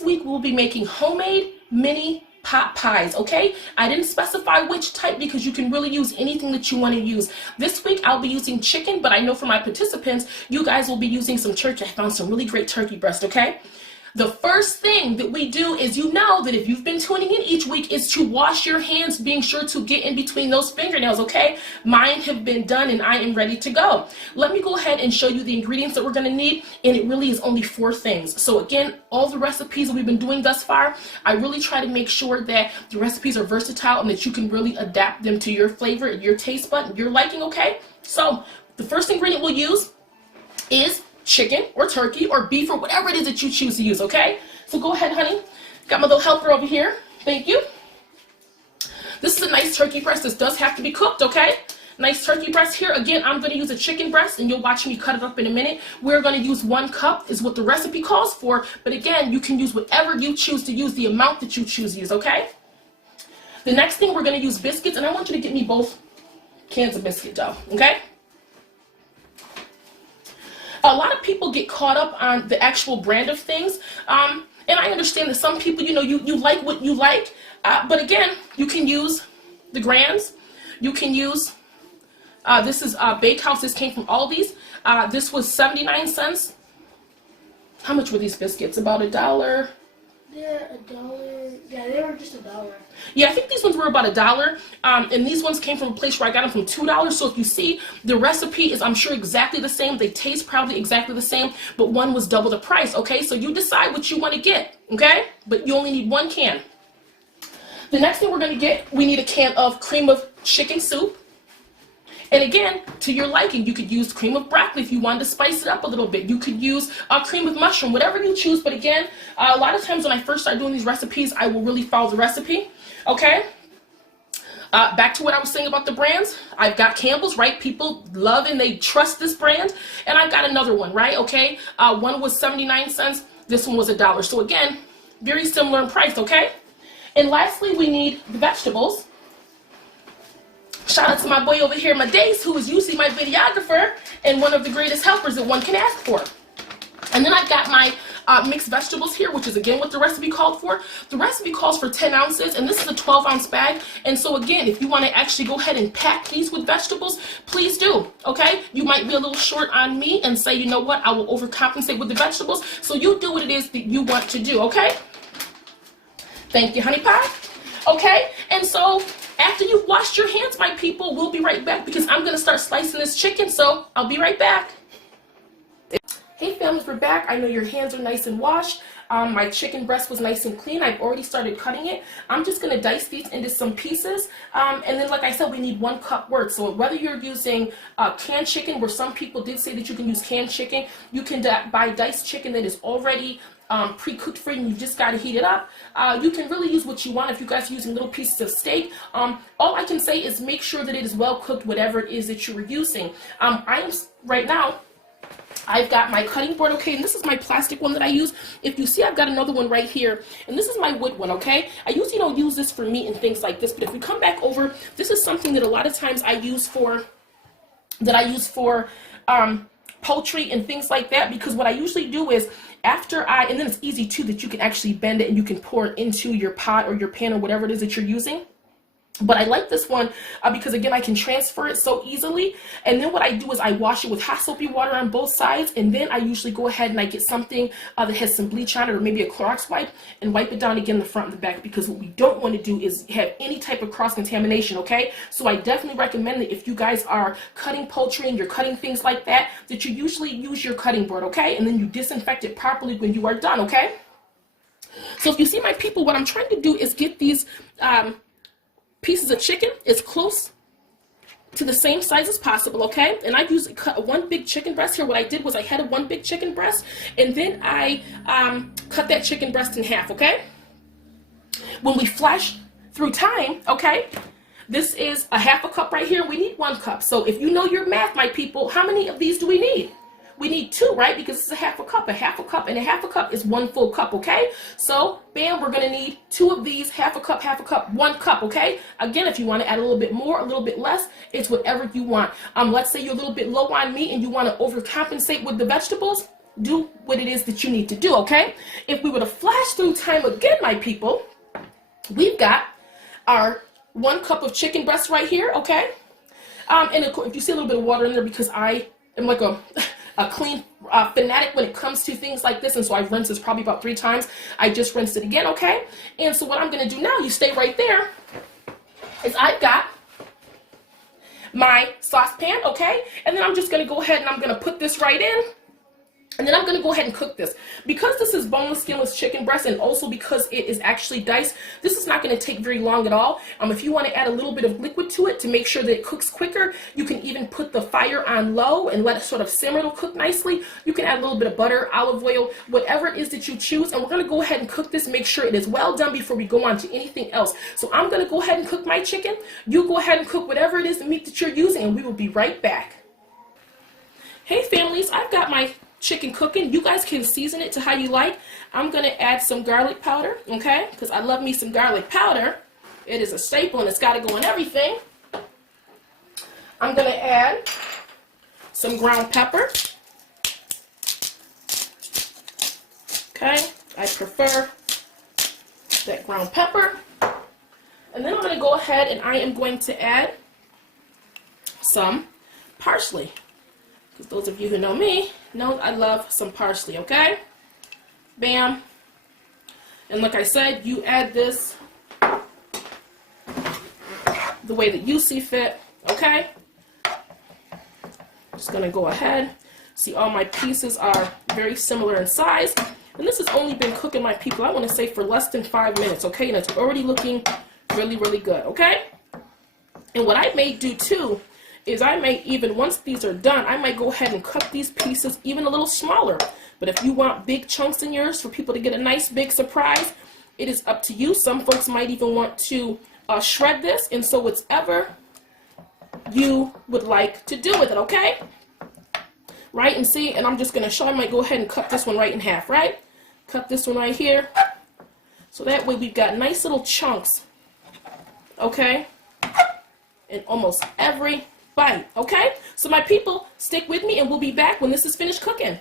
this week we'll be making homemade mini pot pies, okay? I didn't specify which type because you can really use anything that you want to use. This week I'll be using chicken, but I know for my participants, you guys will be using some turkey. I found some really great turkey breast, okay? The first thing that we do is, you know that if you've been tuning in each week, is to wash your hands, being sure to get in between those fingernails, okay? Mine have been done and I am ready to go. Let me go ahead and show you the ingredients that we're going to need, and it really is only 4 things. So again, all the recipes that we've been doing thus far, I really try to make sure that the recipes are versatile and that you can really adapt them to your flavor and your taste bud and your liking, okay? So the first ingredient we'll use is chicken or turkey or beef or whatever it is that you choose to use, okay? So go ahead, honey. Got my little helper over here. Thank you. This is a nice turkey breast. This does have to be cooked, okay? Nice turkey breast here. Again, I'm going to use a chicken breast, and you'll watch me cut it up in a minute. We're going to use 1 cup is what the recipe calls for, but again, you can use whatever you choose to use, the amount that you choose to use, okay? The next thing, we're going to use biscuits, and I want you to get me both cans of biscuit dough, okay? A lot of people get caught up on the actual brand of things, and I understand that some people, you know, you like what you like, but again, you can use the grams. You can use, this is Bakehouse. This came from Aldi's. This was 79 cents. How much were these biscuits? About $1. They're $1. Yeah, they were just $1. Yeah, I think these ones were about $1. And these ones came from a place where I got them from $2. So if you see, the recipe is, I'm sure, exactly the same. They taste probably exactly the same, but one was double the price, okay? So you decide what you want to get, okay? But you only need 1 can. The next thing we're going to get, we need a can of cream of chicken soup. And again, to your liking, you could use cream of broccoli if you wanted to spice it up a little bit. You could use cream of mushroom, whatever you choose. But again, a lot of times when I first start doing these recipes, I will really follow the recipe. Okay? Back to what I was saying about the brands. I've got Campbell's, right? People love and they trust this brand. And I've got another one, right? Okay? One was 79 cents. This one was $1. So again, very similar in price, okay? And lastly, we need the vegetables. Shout out to my boy over here, Dace, who is usually my videographer and one of the greatest helpers that one can ask for. And then I've got my mixed vegetables here, which is again what the recipe called for. The recipe calls for 10 ounces, and this is a 12-ounce bag. And so again, if you want to actually go ahead and pack these with vegetables, please do, okay? You might be a little short on me and say, you know what, I will overcompensate with the vegetables. So you do what it is that you want to do, okay? Thank you, honey pie. Okay, and so after you've washed your hands, my people, we'll be right back because I'm going to start slicing this chicken, so I'll be right back. Hey families, we're back. I know your hands are nice and washed. My chicken breast was nice and clean. I've already started cutting it. I'm just going to dice these into some pieces. And then, like I said, we need 1 cup worth. So whether you're using canned chicken, where some people did say that you can use canned chicken, you can buy diced chicken that is already pre-cooked for you, and you just got to heat it up. You can really use what you want if you guys are using little pieces of steak. All I can say is make sure that it is well cooked, whatever it is that you're using. I am right now, I've got my cutting board, okay, and this is my plastic one that I use. If you see, I've got another one right here, and this is my wood one, okay? I usually don't use this for meat and things like this, but if we come back over, this is something that a lot of times I use for poultry and things like that, because what I usually do is and then it's easy too that you can actually bend it and you can pour it into your pot or your pan or whatever it is that you're using. But I like this one because, again, I can transfer it so easily. And then what I do is I wash it with hot soapy water on both sides. And then I usually go ahead and I get something that has some bleach on it, or maybe a Clorox wipe, and wipe it down again the front and the back, because what we don't want to do is have any type of cross-contamination, okay? So I definitely recommend that if you guys are cutting poultry and you're cutting things like that, that you usually use your cutting board, okay? And then you disinfect it properly when you are done, okay? So if you see, my people, what I'm trying to do is get these pieces of chicken as close to the same size as possible, okay? And I usually cut 1 big chicken breast here. What I did was I had 1 big chicken breast, and then I cut that chicken breast in half, okay? When we flash through time, okay, this is a half a cup right here. We need 1 cup. So if you know your math, my people, how many of these do we need? We need 2, right? Because this is a half a cup, and a half a cup is 1 full cup, okay? So, bam, we're gonna need 2 of these, half a cup, 1 cup, okay? Again, if you wanna add a little bit more, a little bit less, it's whatever you want. Let's say you're a little bit low on meat and you wanna overcompensate with the vegetables, do what it is that you need to do, okay? If we were to flash through time again, my people, we've got our 1 cup of chicken breast right here, okay? And of course, if you see a little bit of water in there, because I am like a clean fanatic when it comes to things like this, and so I've rinsed this probably about 3 times. I just rinsed it again, okay? And so what I'm going to do now, you stay right there, is I've got my saucepan, okay? And then I'm just going to go ahead and I'm going to put this right in. And then I'm going to go ahead and cook this. Because this is boneless, skinless chicken breast, and also because it is actually diced, this is not going to take very long at all. If you want to add a little bit of liquid to it to make sure that it cooks quicker, you can even put the fire on low and let it sort of simmer. It'll cook nicely. You can add a little bit of butter, olive oil, whatever it is that you choose. And we're going to go ahead and cook this, make sure it is well done before we go on to anything else. So I'm going to go ahead and cook my chicken. You go ahead and cook whatever it is, the meat that you're using, and we will be right back. Hey families, I've got my chicken cooking. You guys can season it to how you like. I'm going to add some garlic powder, okay? Because I love me some garlic powder. It is a staple and it's got to go in everything. I'm going to add some ground pepper. Okay, I prefer that ground pepper. And then I'm going to go ahead and I am going to add some parsley. Because those of you who know me know I love some parsley, okay? Bam. And like I said, you add this the way that you see fit, okay? Just gonna go ahead. See, all my pieces are very similar in size. And this has only been cooking, my people, I want to say for less than 5 minutes, okay? And it's already looking really, really good, okay? And what I may do too is I may even, once these are done, I might go ahead and cut these pieces even a little smaller. But if you want big chunks in yours for people to get a nice big surprise, it is up to you. Some folks might even want to shred this, and so whatever you would like to do with it, okay? Right, and see, and I'm just going to show, I might go ahead and cut this one right in half, right? Cut this one right here. So that way we've got nice little chunks, okay? In almost every bite, okay? So my people, stick with me and we'll be back when this is finished cooking.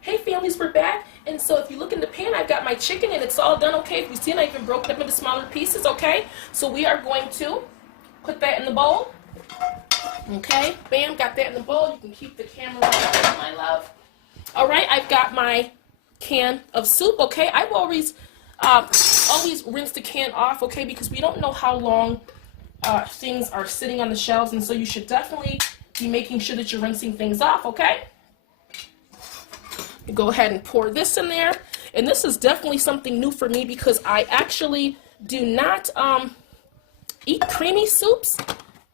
Hey families, we're back. And so if you look in the pan, I've got my chicken and it's all done, okay? If you see it, I even broke it up into smaller pieces, okay? So we are going to put that in the bowl. Okay, bam, got that in the bowl. You can keep the camera on, my love. All right, I've got my can of soup, okay? I've always rinse the can off, okay, because we don't know how long things are sitting on the shelves, and so you should definitely be making sure that you're rinsing things off, okay? You go ahead and pour this in there, and this is definitely something new for me because I actually do not eat creamy soups,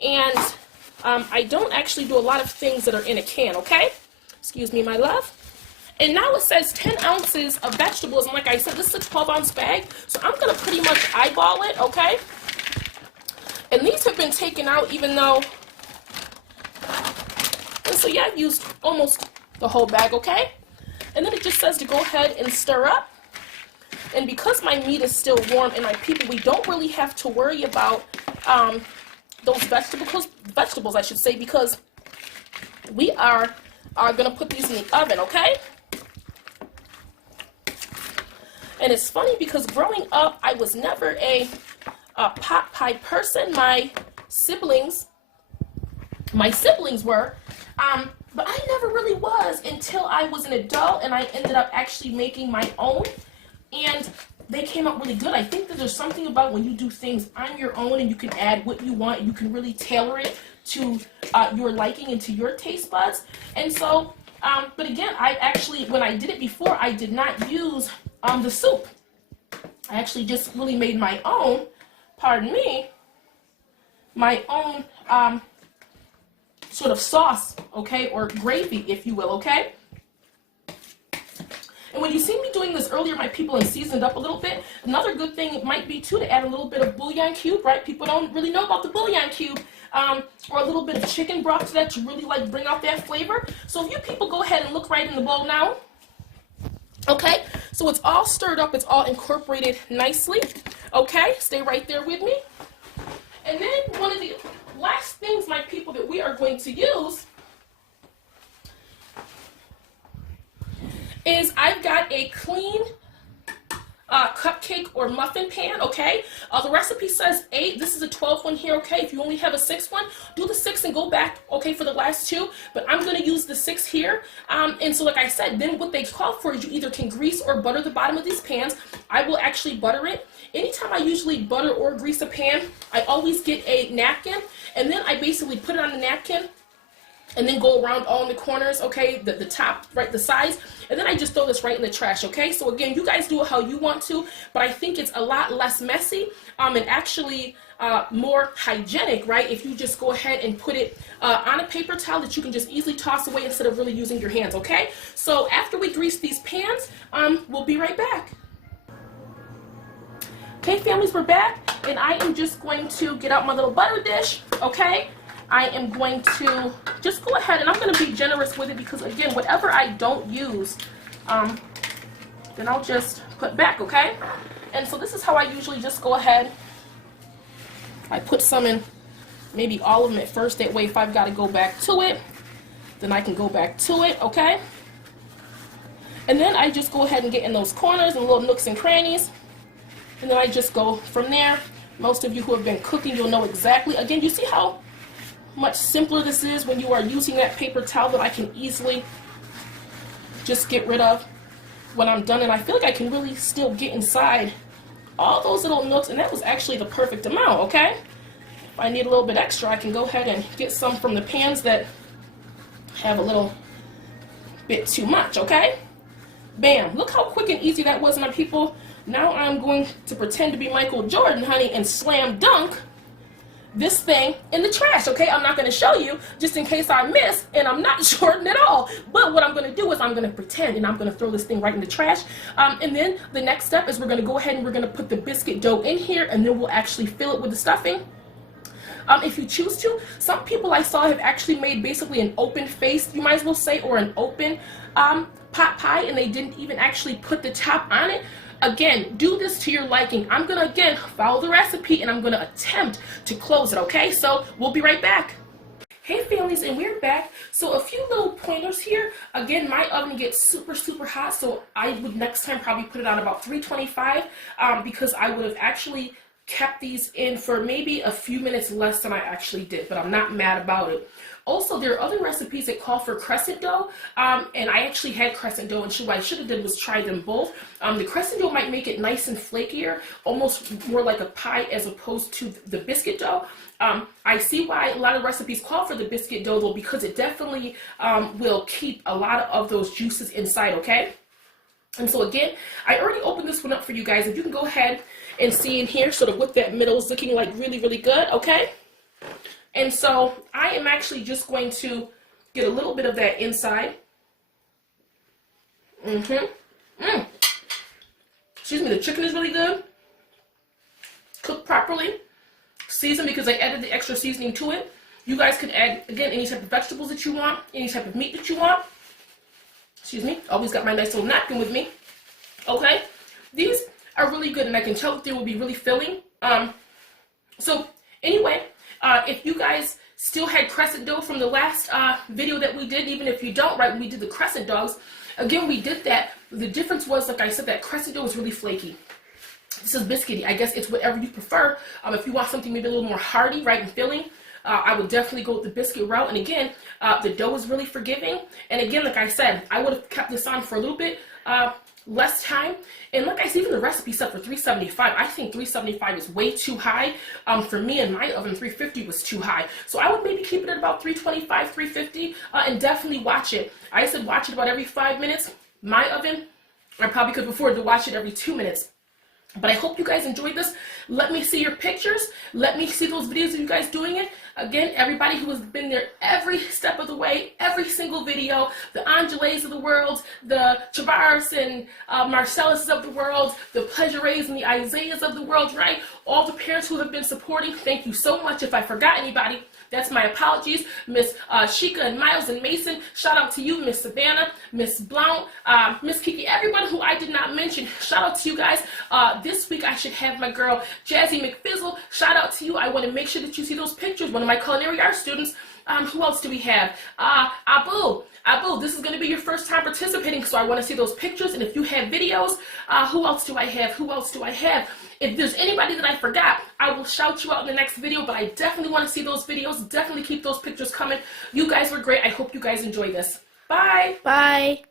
and I don't actually do a lot of things that are in a can, okay? Excuse me, my love. And now it says 10 ounces of vegetables, and like I said, this is a 12-ounce bag, so I'm going to pretty much eyeball it, okay? And these have been taken out even though, and so yeah, I've used almost the whole bag, okay? And then it just says to go ahead and stir up. And because my meat is still warm, and my people, we don't really have to worry about those vegetables, I should say, because we are going to put these in the oven, okay? And it's funny because growing up, I was never a pot pie person. My siblings were, but I never really was until I was an adult and I ended up actually making my own, and they came out really good. I think that there's something about when you do things on your own and you can add what you want, you can really tailor it to your liking and to your taste buds. And so, but again, I actually, when I did it before, I did not use the soup. I actually just really made my own, pardon me, my own sort of sauce, okay, or gravy, if you will, okay? And when you see me doing this earlier, my people, and seasoned up a little bit, another good thing might be, too, to add a little bit of bouillon cube, right? People don't really know about the bouillon cube, or a little bit of chicken broth to that to really, like, bring out that flavor. So if you people go ahead and look right in the bowl now, okay? So it's all stirred up. It's all incorporated nicely, okay? Stay right there with me. And then one of the last things, my people, that we are going to use is I've got a clean cupcake or muffin pan, okay? The recipe says 8. This is a 12 one here, okay? If you only have a 6 one, do the 6 and go back, okay, for the last 2. But I'm going to use the 6 here. And so like I said, then what they call for is you either can grease or butter the bottom of these pans. I will actually butter it. Anytime I usually butter or grease a pan, I always get a napkin, and then I basically put it on the napkin and then go around all in the corners, okay, the top, right, the sides, and then I just throw this right in the trash, okay? So again, you guys do it how you want to, but I think it's a lot less messy and actually more hygienic, right, if you just go ahead and put it on a paper towel that you can just easily toss away instead of really using your hands, okay? So after we grease these pans, we'll be right back. Okay, families, we're back, and I am just going to get out my little butter dish, okay? I am going to just go ahead, and I'm going to be generous with it because, again, whatever I don't use, then I'll just put back, okay? And so this is how I usually just go ahead. I put some in, maybe all of them at first. That way, if I've got to go back to it, then I can go back to it, okay? And then I just go ahead and get in those corners and little nooks and crannies. And then I just go from there. Most of you who have been cooking, you'll know exactly. Again, you see how much simpler this is when you are using that paper towel that I can easily just get rid of when I'm done. And I feel like I can really still get inside all those little nooks, and that was actually the perfect amount, okay? If I need a little bit extra, I can go ahead and get some from the pans that have a little bit too much, okay? Bam, look how quick and easy that was, my people. Now I'm going to pretend to be Michael Jordan, honey, and slam dunk this thing in the trash, okay? I'm not going to show you just in case I miss and I'm not Jordan at all. But what I'm going to do is I'm going to pretend and I'm going to throw this thing right in the trash. And then the next step is we're going to go ahead and we're going to put the biscuit dough in here, and then we'll actually fill it with the stuffing. If you choose to. Some people I saw have actually made basically an open face, you might as well say, or an open pot pie, and they didn't even actually put the top on it. Again, do this to your liking. I'm going to, again, follow the recipe, and I'm going to attempt to close it, okay? So we'll be right back. Hey families, and we're back. So a few little pointers here. Again, my oven gets super, super hot, so I would next time probably put it on about 325 because I would have actually kept these in for maybe a few minutes less than I actually did, but I'm not mad about it. Also, there are other recipes that call for crescent dough, and I actually had crescent dough, and what I should have done was try them both. The crescent dough might make it nice and flakier, almost more like a pie as opposed to the biscuit dough. I see why a lot of recipes call for the biscuit dough, though, because it definitely will keep a lot of those juices inside, okay? And so again, I already opened this one up for you guys, and you can go ahead and see in here sort of what that middle is looking like really, really good, okay? And so I am actually just going to get a little bit of that inside. Excuse me, the chicken is really good. Cooked properly. Seasoned because I added the extra seasoning to it. You guys can add, again, any type of vegetables that you want, any type of meat that you want. Excuse me, always got my nice little napkin with me. Okay, these are really good, and I can tell that they will be really filling. So anyway, if you guys still had crescent dough from the last video that we did, even if you don't, right, when we did the crescent dogs, again, we did that. The difference was, like I said, that crescent dough was really flaky. This is biscuity. I guess it's whatever you prefer. If you want something maybe a little more hearty, right, and filling, I would definitely go with the biscuit route. And again, the dough is really forgiving. And again, like I said, I would have kept this on for a little bit less time. And like I said, even the recipe set for 375. I think 375 is way too high. For me and my oven, 350 was too high. So I would maybe keep it at about 325, 350, and definitely watch it. I said watch it about every 5 minutes. My oven, I probably could afford to watch it every 2 minutes. But I hope you guys enjoyed this. Let me see your pictures. Let me see those videos of you guys doing it. Again, everybody who has been there every step of the way, every single video, the Angeles of the world, the Chavars and Marcellus of the world, the Pleasures and the Isaiahs of the world, right? All the parents who have been supporting, thank you so much. If I forgot anybody, that's my apologies. Miss Sheikah and Miles and Mason, shout out to you. Miss Savannah, Miss Blount, Miss Kiki, everyone who I did not mention, shout out to you guys. This week I should have my girl Jazzy McFizzle. Shout out to you. I want to make sure that you see those pictures. One of my culinary arts students Who else do we have? Abu, this is going to be your first time participating, so I want to see those pictures. And if you have videos, who else do I have? Who else do I have? If there's anybody that I forgot, I will shout you out in the next video, but I definitely want to see those videos. Definitely keep those pictures coming. You guys were great. I hope you guys enjoy this. Bye. Bye.